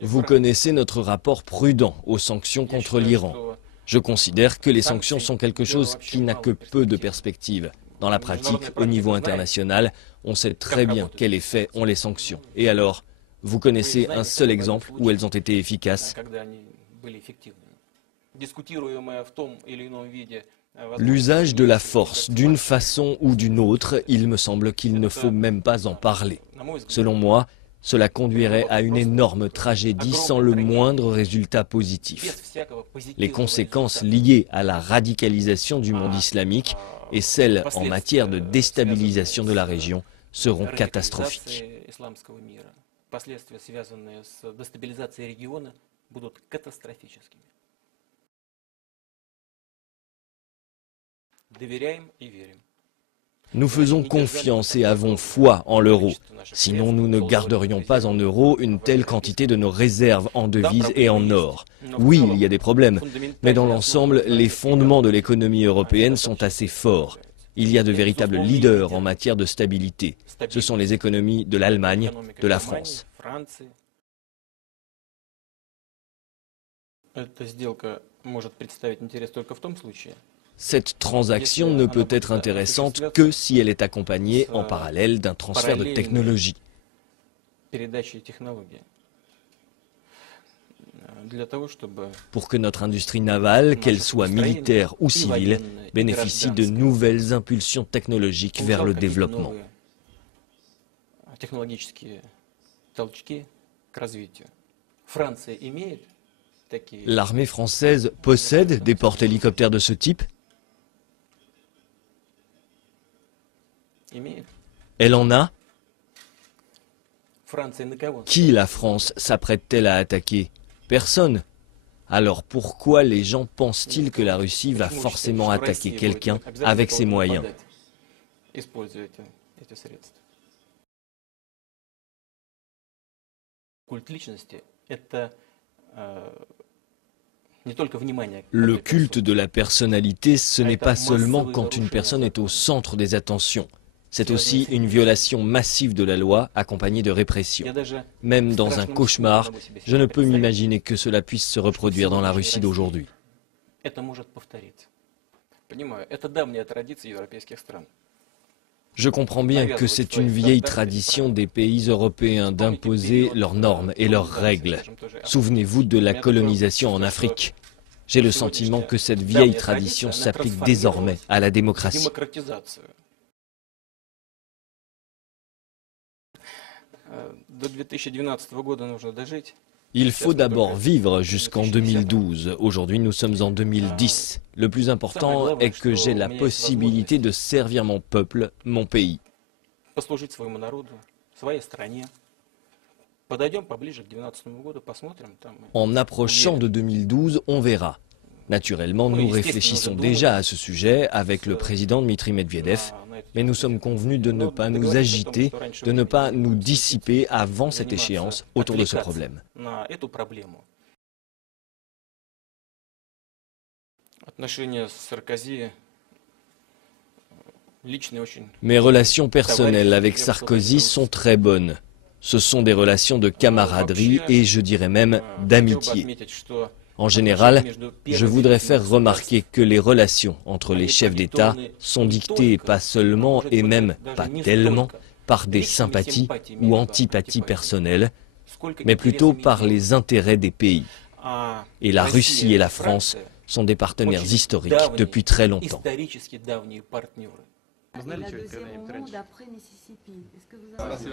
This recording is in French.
Vous connaissez notre rapport prudent aux sanctions contre l'Iran. Je considère que les sanctions sont quelque chose qui n'a que peu de perspectives. Dans la pratique, au niveau international, on sait très bien quel effet ont les sanctions. Et alors, vous connaissez un seul exemple où elles ont été efficaces? L'usage de la force, d'une façon ou d'une autre, il me semble qu'il ne faut même pas en parler. Selon moi, cela conduirait à une énorme tragédie sans le moindre résultat positif. Les conséquences liées à la radicalisation du monde islamique et celles en matière de déstabilisation de la région seront catastrophiques. Nous faisons confiance et avons foi en l'euro. Sinon, nous ne garderions pas en euros une telle quantité de nos réserves en devises et en or. Oui, il y a des problèmes, mais dans l'ensemble, les fondements de l'économie européenne sont assez forts. Il y a de véritables leaders en matière de stabilité. Ce sont les économies de l'Allemagne, de la France. Cette transaction ne peut être intéressante que si elle est accompagnée en parallèle d'un transfert de technologie. Pour que notre industrie navale, qu'elle soit militaire ou civile, bénéficie de nouvelles impulsions technologiques vers le développement. L'armée française possède des porte-hélicoptères de ce type? Elle en a? Qui la France s'apprête-t-elle à attaquer? Personne. Alors pourquoi les gens pensent-ils que la Russie va forcément attaquer quelqu'un avec ses moyens? Le culte de la personnalité, ce n'est pas seulement quand une personne est au centre des attentions. C'est aussi une violation massive de la loi accompagnée de répression. Même dans un cauchemar, je ne peux m'imaginer que cela puisse se reproduire dans la Russie d'aujourd'hui. Je comprends bien que c'est une vieille tradition des pays européens d'imposer leurs normes et leurs règles. Souvenez-vous de la colonisation en Afrique. J'ai le sentiment que cette vieille tradition s'applique désormais à la démocratie. Il faut d'abord vivre jusqu'en 2012. Aujourd'hui, nous sommes en 2010. Le plus important est que j'ai la possibilité de servir mon peuple, mon pays. En approchant de 2012, on verra. Naturellement, nous réfléchissons déjà à ce sujet avec le président Dmitri Medvedev, mais nous sommes convenus de ne pas nous agiter, de ne pas nous dissiper avant cette échéance autour de ce problème. Mes relations personnelles avec Sarkozy sont très bonnes. Ce sont des relations de camaraderie et je dirais même d'amitié. En général, je voudrais faire remarquer que les relations entre les chefs d'État sont dictées pas seulement et même pas tellement par des sympathies ou antipathies personnelles, mais plutôt par les intérêts des pays. Et la Russie et la France sont des partenaires historiques depuis très longtemps. La deuxième au monde après Mississippi. Est-ce que vous avez...